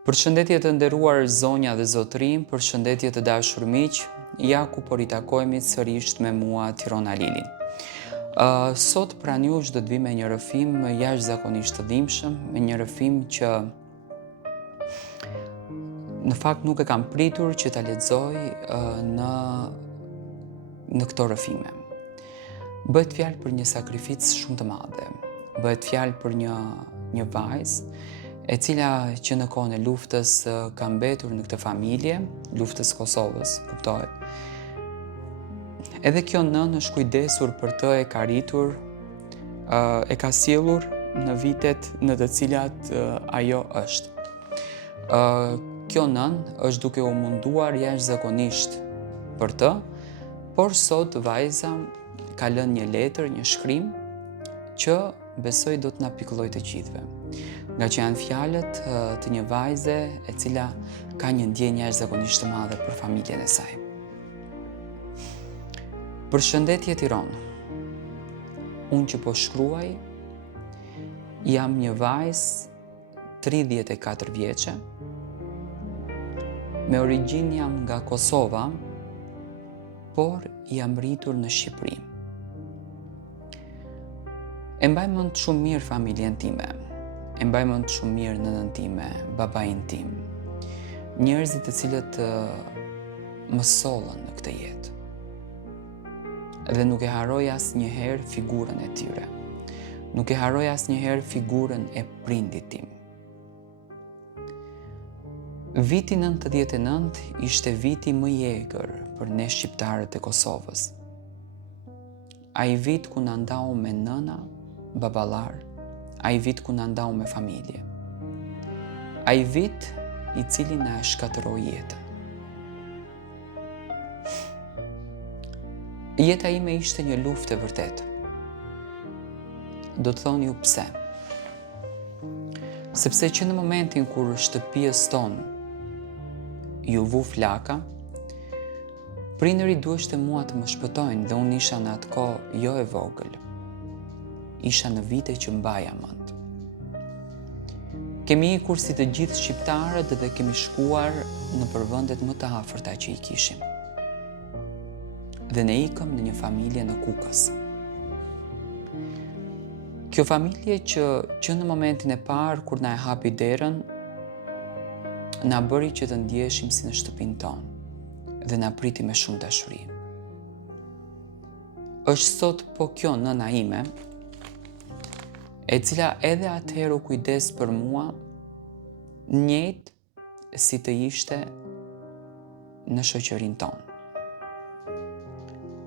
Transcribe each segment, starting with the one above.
Përshëndetje të nderuar zonja dhe zotërim, përshëndetje të dashur miq, ja ku po ritakojmë sërish me mua Tirona Lili. Sot pranë jush do të vi me një rrëfim jashtëzakonisht të dhimbshëm, me një rrëfim që në fakt nuk e kam pritur që ta lexoj në këto rrëfime. Bëhet fjalë për një sakrificë shumë të madhe. Bëhet fjalë për një vajzë e cila që në kohën e luftës ka mbetur në këtë familje, luftës Kosovës, kuptohet. Edhe kjo nënë është kujdesur për të, e ka rritur, e ka sjellur në vitet në të cilat ajo është. Kjo nënë është duke u munduar jashtëzakonisht për të, por sot vajza ka lënë një letër, një shkrim që besoj do të na pikëllojë të gjithëve. Nga që janë fjalët të një vajze e cila ka një ndjenjë jashtëzakonisht të madhe për familjen e saj. Përshëndetje Tiranë. Unë që po shkruaj, jam një vajzë 34 vjeçe. Me origjinë jam nga Kosova, por jam rritur në Shqipëri. E mbaj mend shumë mirë familjen time. E mbaj mend shumë mirë nënën time, babain tim. Njerëzit të cilët më sollën në këtë jetë. Dhe nuk e harroj asnjëherë figurën e tyre. Nuk e harroj asnjëherë figurën e prindit tim. Viti 99 ishte viti më i egër për ne shqiptarët e Kosovës. Ai vit ku na ndau me nëna, baballar, ai vit ku na ndau me familje. Ai vit i cili na e shkatërroi jetën. Jeta ime ishte një luftë e vërtetë. Do të thoni ju pse? Sepse që në momentin kur shtëpies tonë ju vu flaka, prindërit duheshte mua të më shpëtojnë dhe unë isha në atë kohë jo e vogël. Isha në vite që mbaja mend. Kemi ikur si të gjithë shqiptarët dhe kemi shkuar në përvendet më të afërta që i kishim. Dhe ne ikëm në një familje në Kukës. Kjo familje që në momentin e parë kur na e hapi derën, na bëri që të ndjeshim si në shtëpinë tonë dhe na priti me shumë dashuri. Është sot po kjo nëna ime, e cila edhe atëherë u kujdes për mua, njëjtë si të ishte në shoqërinë tonë.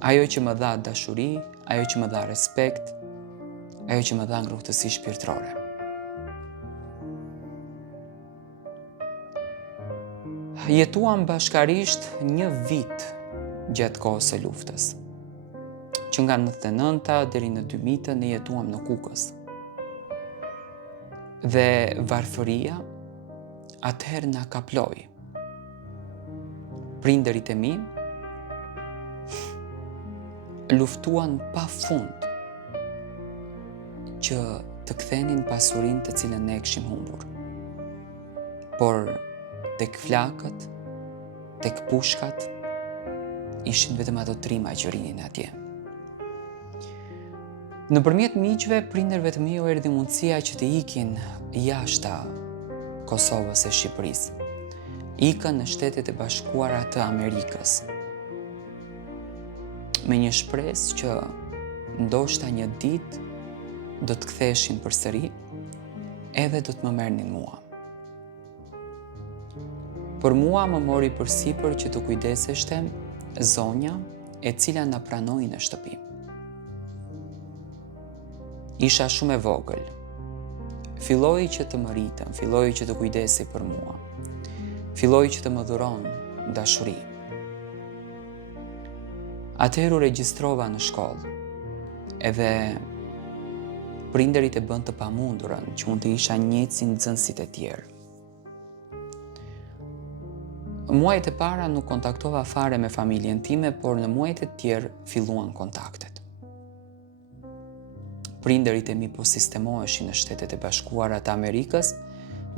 Ajo që më dha dashuri, ajo që më dha respekt, ajo që më dha ngrohtësi shpirtërore. Jetuam bashkarisht një vit gjatë kohës së luftës. Që nga 99-ta deri në 2000 ne jetuam në Kukës. Dhe varfëria atëherë na kaploi. Prindërit e mi luftuan pafund që të kthenin pasurinë të cilën ne kishim humbur. Por tek flakët, tek pushkat, ishin vetëm ato trima që rinin atje. Nëpërmjet miqve, prindërve të mi u erdhi mundësia që të ikin jashta Kosovës e Shqipërisë. Ikën në Shtetet e Bashkuara të Amerikës. Me një shpresë që ndoshta një ditë do të ktheheshin përsëri, edhe do të më merrnin mua. Por mua më mori përsipër që të kujdeseshte zonja e cila na pranoi në shtëpi. Isha shumë e vogël. Filloi që të më rritëm, filloi që të kujdesej për mua. Filloi që të më dhuron dashuri. Atëherë u regjistrova në shkollë. Edhe prindërit e bën të pamundurën që unë të isha njëjtë si nxënësit e tjerë. Muajt e para nuk kontaktova fare me familjen time, por në muajt e tjerë filluan kontaktet. Prindërit e mi po sistemoheshin në Shtetet e Bashkuara të Amerikës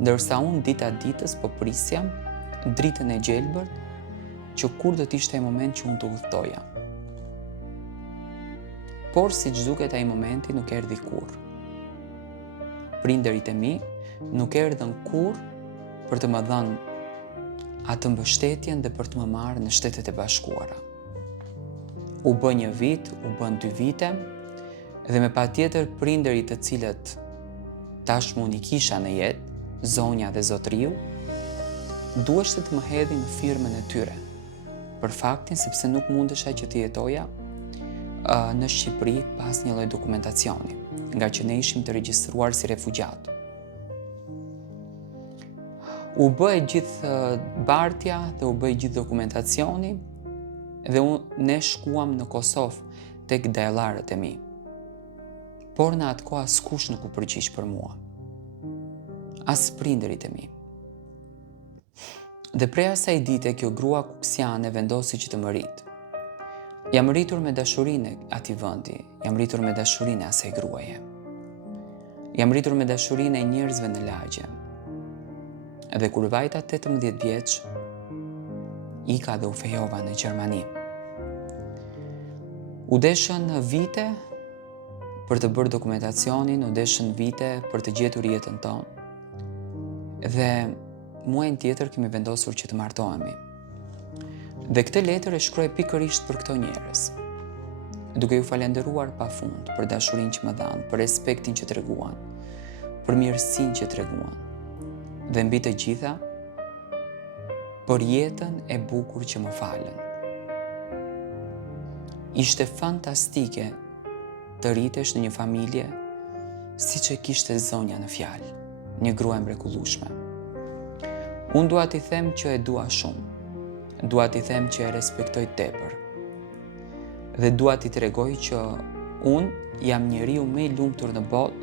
ndërsa unë dita ditës po prisja dritën e gjelbërt që kur do t'ishte ai moment që unë të udhtoja. Por si që duket ai momenti nuk erdhi kur. Prindërit e mi nuk erdhën kur për të më dhënë atë mbështetjen dhe për të më marrë në Shtetet e Bashkuara. U bë 1 vit, u bën 2 vite, dhe me patjetër prindërit të cilët tashmë unë i kisha në jetë, zonja dhe zotriu, duheshte të më hedhin në firmën e tyre, për faktin sepse nuk mundesha që të jetoja në Shqipëri pas një lloj dokumentacioni, nga që ne ishim të regjistruar si refugjat. U bë e gjithë bartja dhe u bë e gjithë dokumentacioni dhe ne shkuam në Kosovë tek dajallarët e mi. Por në atë kohë askush nuk u përgjigj për mua. As prindërit e mi. Dhe prej asaj dite kjo grua kuksiane vendosi që të më rritë. Jam rritur me dashurinë e atij vendi, jam rritur me dashurinë e asaj gruaje. Jam rritur me dashurinë e njerëzve në lagje. Dhe kur vajta 18 vjeç, ika dhe u fejova në Gjermani. U deshën vite për të bërë dokumentacionin, u deshën vite për të gjetur jetën tonë. Dhe muajin tjetër kemi vendosur që të martohemi. Dhe këtë letër e shkruaj pikërisht për këto njerëz, duke ju falenderuar pafund për dashurinë që më dhanë, për respektin që treguan, për mirësinë që treguan, dhe mbi të gjitha, për jetën e bukur që më falën. Ishte fantastike të rritesh në një familje siç e kishte zonja në fjalë, një grua e mrekullueshme. Unë dua t'i them që e dua shumë. Dua t'i them që e respektoj tepër. Dhe dua t'i tregoj që unë jam njeriu më i lumtur në botë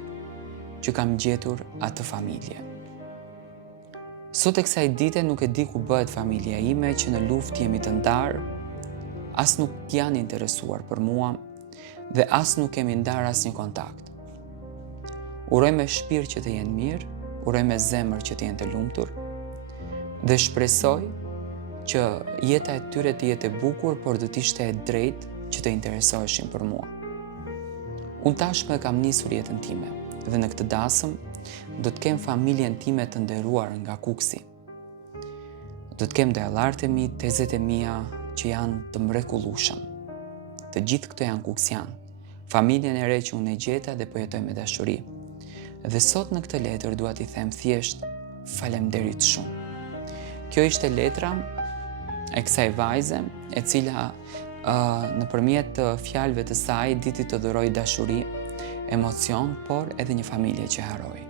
që kam gjetur atë familje. Sot e kësaj dite nuk e di ku bëhet familja ime që në luftë jemi të ndarë, as nuk janë interesuar për mua dhe as nuk kemi ndarë asnjë kontakt. Uroj me shpirt që të jenë mirë, uroj me zemër që të jenë të lumtur dhe shpresoj që jeta e tyre të jetë e bukur, por do t'ishte e drejtë që të interesoheshin për mua. Unë tashmë kam nisur jetën time dhe në këtë dasëm do të kem familjen time të nderuar nga Kuksi. Do të kem dajallarët e mi, tezet e mia që janë të mrekullueshëm. Të gjithë këto janë kuksian, familjen e re që unë e gjeta dhe po jetoj me dashuri. Dhe sot në këtë letër dua t'i them thjesht faleminderit shumë. Kjo ishte letra e kësaj vajze, e cila nëpërmjet fjalëve të saj diti të dhuroj dashuri, emocion, por edhe një familje që harroi.